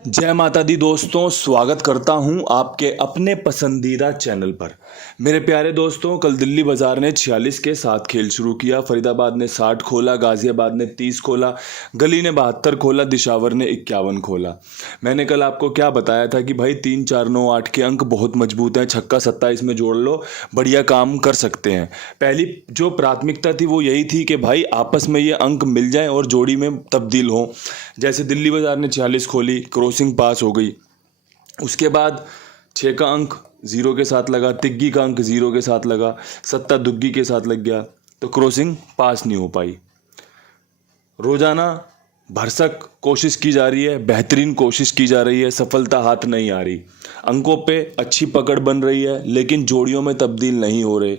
जय माता दी दोस्तों, स्वागत करता हूं आपके अपने पसंदीदा चैनल पर। मेरे प्यारे दोस्तों, कल दिल्ली बाजार ने 46 के साथ खेल शुरू किया। फरीदाबाद ने 60 खोला, गाजियाबाद ने 30 खोला, गली ने 72 खोला, दिशावर ने 51 खोला। मैंने कल आपको क्या बताया था कि भाई 3 4 9 8 के अंक बहुत मजबूत हैं, छक्का 27 में जोड़ लो, बढ़िया काम कर सकते हैं। पहली जो प्राथमिकता थी वो यही थी कि भाई आपस में ये अंक मिल जाएं और जोड़ी में तब्दील हों। जैसे दिल्ली बाजार ने 46 खोली, क्रॉसिंग पास हो गई। उसके बाद 6 का अंक 0 के साथ लगा, तिग्गी का अंक 0 के साथ लगा, सत्ता दुग्गी के साथ लग गया, तो क्रॉसिंग पास नहीं हो पाई। रोजाना भरसक कोशिश की जा रही है, बेहतरीन कोशिश की जा रही है, सफलता हाथ नहीं आ रही। अंकों पे अच्छी पकड़ बन रही है, लेकिन जोड़ियों में तब्दील नहीं हो रहे।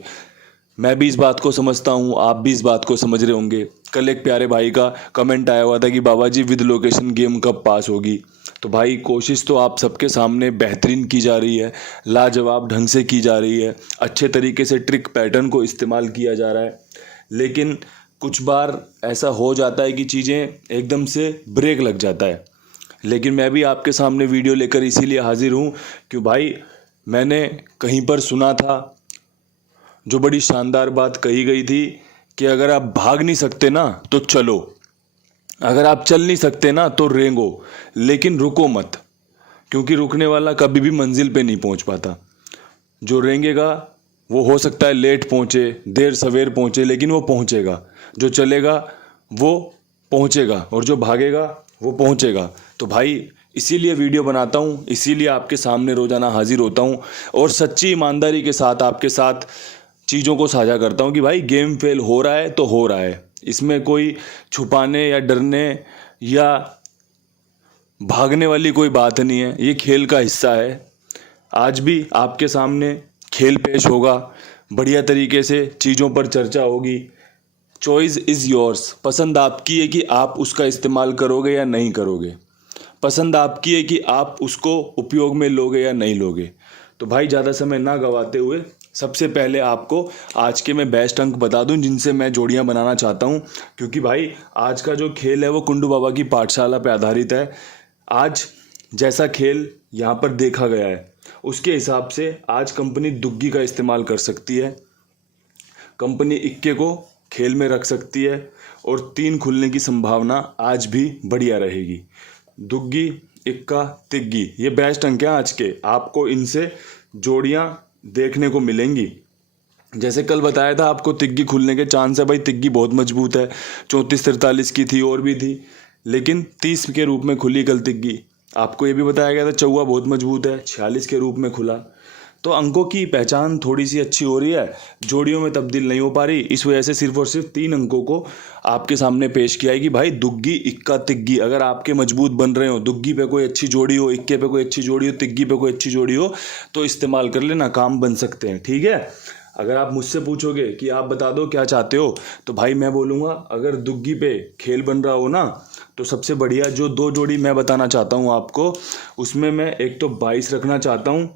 मैं भी इस बात को समझता हूँ, आप भी इस बात को समझ रहे होंगे। कल एक प्यारे भाई का कमेंट आया हुआ था कि बाबा जी विद लोकेशन गेम कब पास होगी। तो भाई कोशिश तो आप सबके सामने बेहतरीन की जा रही है, लाजवाब ढंग से की जा रही है, अच्छे तरीके से ट्रिक पैटर्न को इस्तेमाल किया जा रहा है। लेकिन कुछ बार ऐसा हो जाता है कि चीज़ें एकदम से ब्रेक लग जाता है। लेकिन मैं भी आपके सामने वीडियो लेकर इसीलिए हाजिर हूँ कि भाई मैंने कहीं पर सुना था, जो बड़ी शानदार बात कही गई थी कि अगर आप भाग नहीं सकते ना तो चलो, अगर आप चल नहीं सकते ना तो रेंगो, लेकिन रुको मत, क्योंकि रुकने वाला कभी भी मंजिल पे नहीं पहुंच पाता। जो रेंगेगा वो हो सकता है लेट पहुंचे, देर सवेर पहुंचे, लेकिन वो पहुंचेगा। जो चलेगा वो पहुंचेगा और जो भागेगा वो पहुंचेगा। तो भाई इसीलिए वीडियो बनाता हूँ, इसीलिए आपके सामने रोज़ाना हाजिर होता हूँ और सच्ची ईमानदारी के साथ आपके साथ चीज़ों को साझा करता हूँ कि भाई गेम फेल हो रहा है तो हो रहा है। इसमें कोई छुपाने या डरने या भागने वाली कोई बात नहीं है, ये खेल का हिस्सा है। आज भी आपके सामने खेल पेश होगा, बढ़िया तरीके से चीज़ों पर चर्चा होगी। चॉइस इज़ योर्स, पसंद आपकी है कि आप उसका इस्तेमाल करोगे या नहीं करोगे, पसंद आपकी है कि आप उसको उपयोग में लोगे या नहीं लोगे। तो भाई ज़्यादा समय ना गवाते हुए सबसे पहले आपको आज के मैं बेस्ट अंक बता दूं जिनसे मैं जोड़ियां बनाना चाहता हूं, क्योंकि भाई आज का जो खेल है वो कुंडू बाबा की पाठशाला पे आधारित है। आज जैसा खेल यहाँ पर देखा गया है उसके हिसाब से आज कंपनी दुग्गी का इस्तेमाल कर सकती है, कंपनी इक्के को खेल में रख सकती है और 3 खुलने की संभावना आज भी बढ़िया रहेगी। दुग्गी, इक्का, तिग्गी, ये बेस्ट अंक हैं आज के। आपको इनसे जोड़ियां देखने को मिलेंगी। जैसे कल बताया था आपको तिग्गी खुलने के चांस है। भाई तिग्गी बहुत मजबूत है, 34-43 की थी और भी थी, लेकिन 30 के रूप में खुली कल तिग्गी। आपको ये भी बताया गया था चौवा बहुत मजबूत है, 46 के रूप में खुला। तो अंकों की पहचान थोड़ी सी अच्छी हो रही है, जोड़ियों में तब्दील नहीं हो पा रही। इस वजह से सिर्फ और सिर्फ 3 अंकों को आपके सामने पेश किया है कि भाई दुग्गी, इक्का, तिग्गी अगर आपके मजबूत बन रहे हो, दुग्गी पे कोई अच्छी जोड़ी हो, इक्के पे कोई अच्छी जोड़ी हो, तिग्गी पे कोई अच्छी जोड़ी हो, तो इस्तेमाल कर लेना, काम बन सकते हैं। ठीक है। अगर आप मुझसे पूछोगे कि आप बता दो क्या चाहते हो, तो भाई मैं बोलूँगा अगर दुग्गी पे खेल बन रहा हो ना, तो सबसे बढ़िया जो 2 जोड़ी मैं बताना चाहता हूँ आपको, उसमें मैं एक तो 22 रखना चाहता हूँ,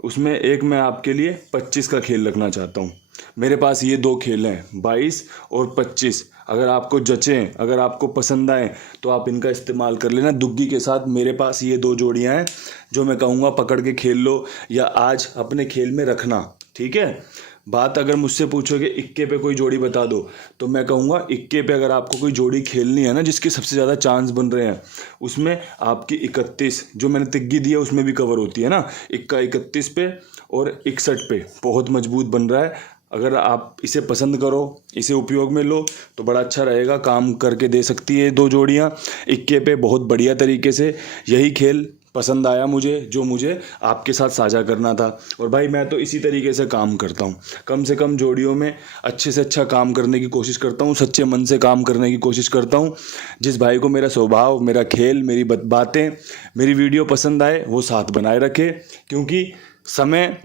उसमें एक मैं आपके लिए 25 का खेल रखना चाहता हूँ। मेरे पास ये 2 खेल हैं, 22 और 25। अगर आपको जचें, अगर आपको पसंद आए तो आप इनका इस्तेमाल कर लेना। दुग्गी के साथ मेरे पास ये 2 जोड़ियाँ हैं जो मैं कहूँगा पकड़ के खेल लो या आज अपने खेल में रखना। ठीक है। बात अगर मुझसे पूछोगे इक्के पे कोई जोड़ी बता दो, तो मैं कहूँगा इक्के पे अगर आपको कोई जोड़ी खेलनी है ना जिसके सबसे ज़्यादा चांस बन रहे हैं, उसमें आपकी 31 जो मैंने तिग्गी दी है उसमें भी कवर होती है ना, इक्का 31 पे और 61 पे बहुत मजबूत बन रहा है। अगर आप इसे पसंद करो, इसे उपयोग में लो, तो बड़ा अच्छा रहेगा, काम करके दे सकती है 2 जोड़ियाँ इक्के पे बहुत बढ़िया तरीके से। यही खेल पसंद आया मुझे, जो मुझे आपके साथ साझा करना था। और भाई मैं तो इसी तरीके से काम करता हूँ, कम से कम जोड़ियों में अच्छे से अच्छा काम करने की कोशिश करता हूँ, सच्चे मन से काम करने की कोशिश करता हूँ। जिस भाई को मेरा स्वभाव, मेरा खेल, मेरी बातें, मेरी वीडियो पसंद आए वो साथ बनाए रखे, क्योंकि समय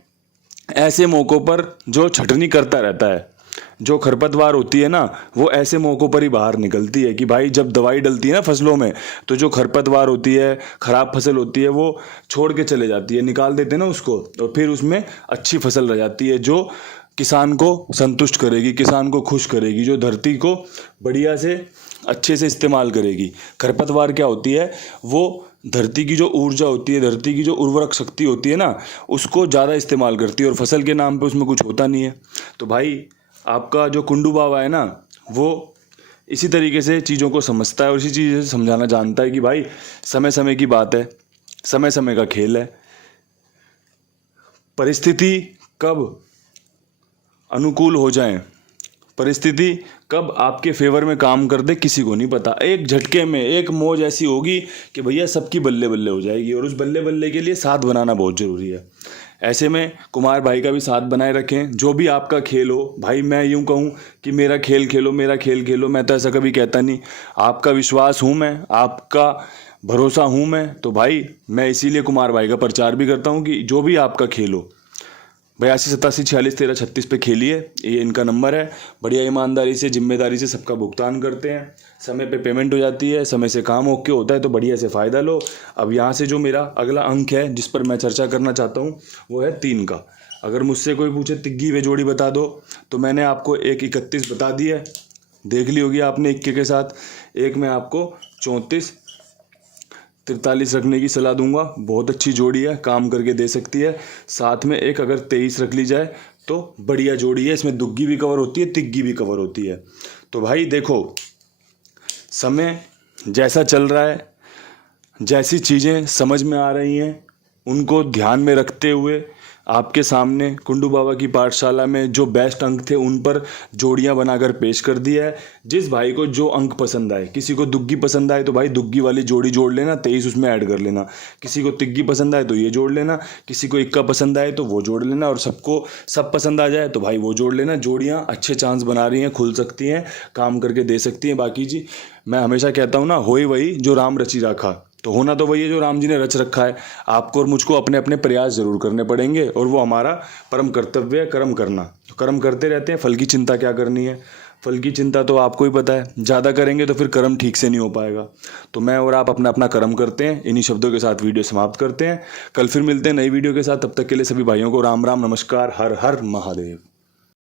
ऐसे मौक़ों पर जो छटनी करता रहता है, जो खरपतवार होती है ना, वो ऐसे मौक़ों पर ही बाहर निकलती है कि भाई जब दवाई डलती है ना फसलों में, तो जो खरपतवार होती है, ख़राब फसल होती है, वो छोड़ के चले जाती है, निकाल देते हैं ना उसको, और फिर उसमें अच्छी फसल रह जाती है जो किसान को संतुष्ट करेगी, किसान को खुश करेगी, जो धरती को बढ़िया से अच्छे से इस्तेमाल करेगी। खरपतवार क्या होती है, वो धरती की जो ऊर्जा होती है, धरती की जो उर्वरक शक्ति होती है ना, उसको ज़्यादा इस्तेमाल करती है और फसल के नाम पे उसमें कुछ होता नहीं है। तो भाई आपका जो कुंडू बाबा है ना, वो इसी तरीके से चीज़ों को समझता है और इसी चीज़ से समझाना जानता है कि भाई समय समय की बात है, समय समय का खेल है। परिस्थिति कब अनुकूल हो जाए, परिस्थिति कब आपके फेवर में काम कर दे, किसी को नहीं पता। एक झटके में एक मौज ऐसी होगी कि भैया सबकी बल्ले बल्ले हो जाएगी और उस बल्ले बल्ले के लिए साथ बनाना बहुत ज़रूरी है। ऐसे में कुमार भाई का भी साथ बनाए रखें। जो भी आपका खेल हो भाई, मैं यूँ कहूँ कि मेरा खेल खेलो, मेरा खेल खेलो, मैं तो ऐसा कभी कहता नहीं। आपका विश्वास हूँ मैं, आपका भरोसा हूँ मैं, तो भाई मैं इसीलिए कुमार भाई का प्रचार भी करता हूँ कि जो भी आपका खेल हो, 82 87 46 13 36 पे खेलिए। ये इनका नंबर है। बढ़िया ईमानदारी से, जिम्मेदारी से सबका भुगतान करते हैं, समय पे पेमेंट हो जाती है, समय से काम ओके होता है, तो बढ़िया से फ़ायदा लो। अब यहाँ से जो मेरा अगला अंक है जिस पर मैं चर्चा करना चाहता हूँ वो है 3 का। अगर मुझसे कोई पूछे तिग्गी व जोड़ी बता दो, तो मैंने आपको एक 31 बता दी है, देख ली होगी आपने इक्के के साथ। एक मैं आपको 34 43 रखने की सलाह दूंगा, बहुत अच्छी जोड़ी है, काम करके दे सकती है। साथ में एक अगर 23 रख ली जाए तो बढ़िया जोड़ी है, इसमें दुग्गी भी कवर होती है, तिग्गी भी कवर होती है। तो भाई देखो, समय जैसा चल रहा है, जैसी चीज़ें समझ में आ रही हैं, उनको ध्यान में रखते हुए आपके सामने कुंडू बाबा की पाठशाला में जो बेस्ट अंक थे उन पर जोड़ियां बनाकर पेश कर दिया है। जिस भाई को जो अंक पसंद आए, किसी को दुग्गी पसंद आए तो भाई दुग्गी वाली जोड़ी जोड़ लेना, 23 उसमें ऐड कर लेना। किसी को तिग्गी पसंद आए तो ये जोड़ लेना, किसी को इक्का पसंद आए तो वो जोड़ लेना, और सबको सब पसंद आ जाए तो भाई वो जोड़ लेना। जोड़ियाँ अच्छे चांस बना रही हैं, खुल सकती हैं, काम करके दे सकती हैं। बाकी जी मैं हमेशा कहता हूँ ना, होई वही जो राम रची राखा, तो होना तो वही है जो राम जी ने रच रखा है। आपको और मुझको अपने अपने प्रयास जरूर करने पड़ेंगे, और वो हमारा परम कर्तव्य है कर्म करना। तो कर्म करते रहते हैं, फल की चिंता क्या करनी है। फल की चिंता तो आपको ही पता है, ज़्यादा करेंगे तो फिर कर्म ठीक से नहीं हो पाएगा। तो मैं और आप अपना अपना कर्म करते हैं। इन्हीं शब्दों के साथ वीडियो समाप्त करते हैं। कल फिर मिलते हैं नई वीडियो के साथ। तब तक के लिए सभी भाइयों को राम राम, नमस्कार, हर हर महादेव।